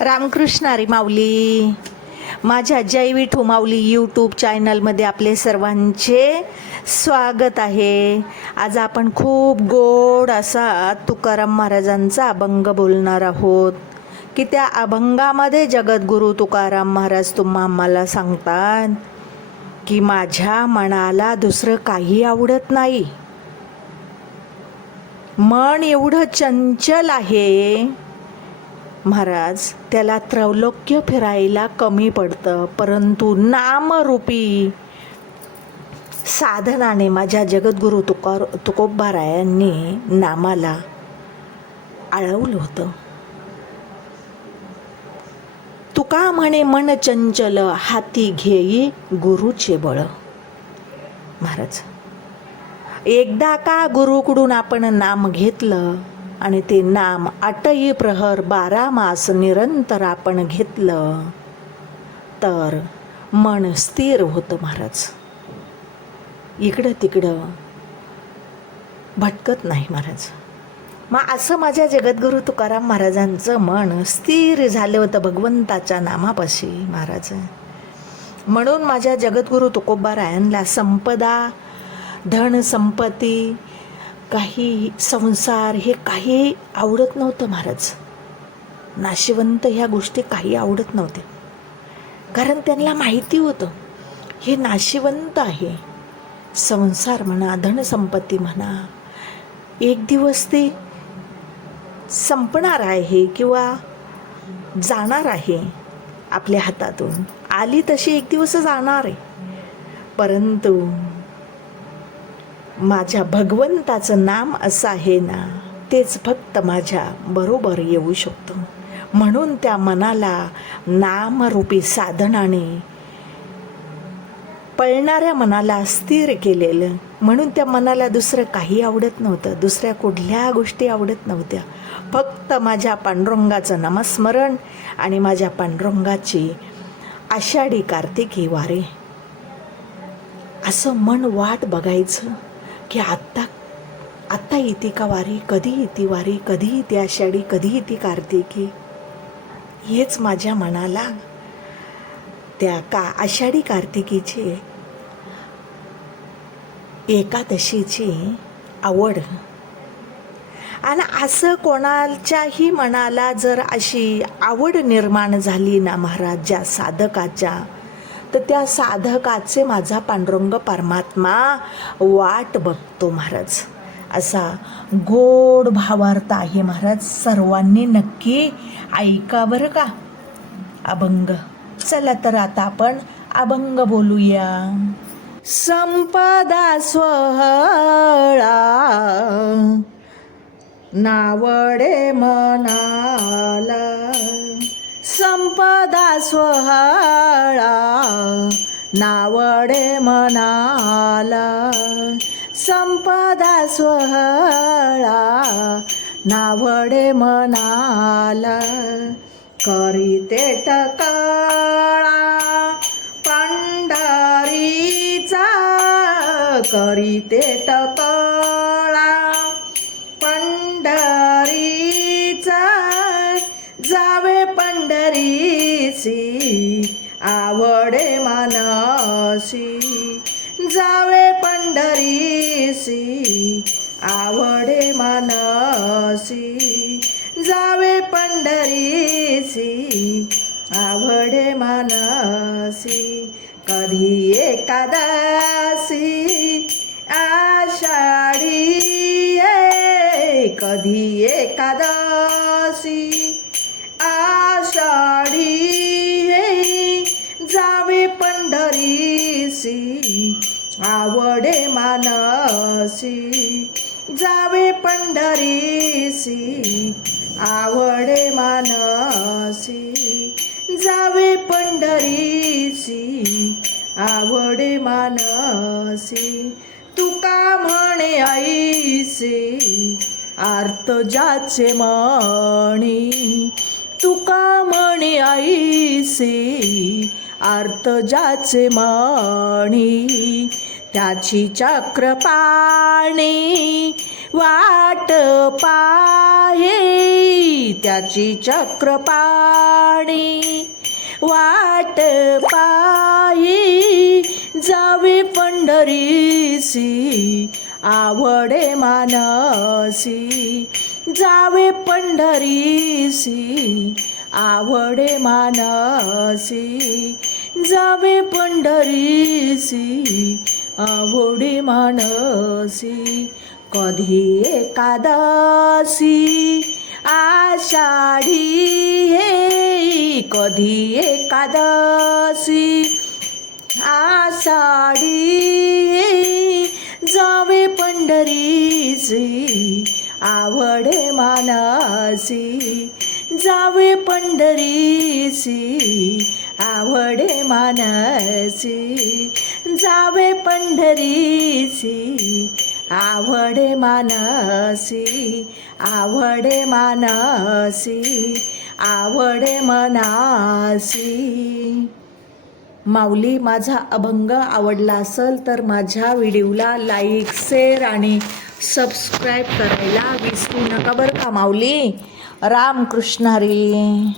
रामकृष्णारी माऊली. माझ्या जैवी विठू माऊली यूट्यूब चॅनलमध्ये आपले सर्वांचे स्वागत आहे. आज आपण खूप गोड असा तुकाराम महाराजांचा अभंग बोलणार आहोत. की त्या अभंगामध्ये जगद्गुरू तुकाराम महाराज तुम्हा आम्हाला सांगतात की माझ्या मनाला दुसरं काही आवडत नाही. मन एवढं चंचल आहे. महाराज त्याला त्रैलोक्य फिरायला कमी पडतं परंतु नामरूपी साधनाने माझ्या जगद्गुरू तुकार तुकोबारायांनी नामाला आळवलं होतं. तुका म्हणे मन चंचल हाती घेई गुरुचे बळ. महाराज एकदा का गुरुकडून आपण नाम घेतलं आणि ते नाम आटई प्रहर बारा मास निरंतर आपण घेतलं. तर मन स्थिर होतं महाराज. इकडं तिकडं भटकत नाही महाराज. मग असं माझ्या जगद्गुरू तुकाराम महाराजांचं मन स्थिर झालं होतं भगवंताच्या नामापाशी महाराज. म्हणून माझ्या जगद्गुरू तुकोबारायांना संपदा धन संपत्ती काही संसार हे काही आवडत नव्हतं महाराज. नाशिवंत ह्या गोष्टी काही आवडत नव्हत्या. कारण त्यांना माहिती होतं हे नाशिवंत आहे. संसार म्हणा धनसंपत्ती म्हणा एक दिवस ते संपणार आहे किंवा जाणार आहे आपल्या हातातून. आली तशी एक दिवस जाणार आहे. परंतु माझ्या भगवंताचं नाम असं आहे ना तेच फक्त माझ्या बरोबर येऊ शकतं. म्हणून त्या मनाला नामरूपी साधनाने पळणाऱ्या मनाला स्थिर केलेलं. म्हणून त्या मनाला दुसरं काही आवडत नव्हतं दुसऱ्या कुठल्या गोष्टी आवडत नव्हत्या. फक्त माझ्या पांडुरंगाचं नामस्मरण आणि माझ्या पांडुरंगाची आषाढी कार्तिकी वारे. असं मन वाट बघायचं. की आत्ता आत्ता येते का वारी कधी येते वारी कधी येते आषाढी कधी येते कार्तिकी? हेच माझ्या मनाला त्या का आषाढी कार्तिकीची एकादशीची आवड. आणि असं कोणाच्याही मनाला जर अशी आवड निर्माण झाली ना महाराज ज्या साधकाच्या तर त्या साधकाचे माझा पांडुरंग परमात्मा वाट बघतो महाराज. असा गोड भावार्थ आहे महाराज. सर्वांनी नक्की ऐका बरं का. अभंग. चला तर आता आपण अभंग बोलूया. संपदा स्वहळा. नावडे मना स्वहळा नावडे मनाला संपदा स्वहळा नावडे मनाला करीते टकळा पंढरीचा करीते टकळा आवडे जावे पंढरीसी आवडे मानसी जावे पंढरीसी आवडे मानसी कधी एकादशी आषाढी ये कधी एकादशी. पंढरीसी आवडे मानसी जावे पंढरीसी आवडे मानसी जावे पंढरीसी आवडे मानसी तुका म्हणे ऐसे आर्त जाचे मणी तुका म्हणे ऐसे आर्त जाचे मणी त्याची चक्रपाणी वाट पाहे. त्याची चक्रपाणी वाट पायी जावे पंढरीसी आवडे मानसी. जावे पंढरीसी आवडे मानसी जावे पंढरीसी आवडे मानसी कधी एकादशी आषाढी हे कधी एकादशी आषाढी जावे पंढरीसी आवडे मानसी जावे पंढरीसी आवडे मानसी. जावे पंढरीसी आवडे मानसी आवडे मानसी आवडे मनासी. माऊली माझा अभंग आवडला असेल तर माझ्या व्हिडिओला लाईक शेअर आणि सबस्क्राईब करायला विसरू नका बरं का माऊली? रामकृष्ण हरी.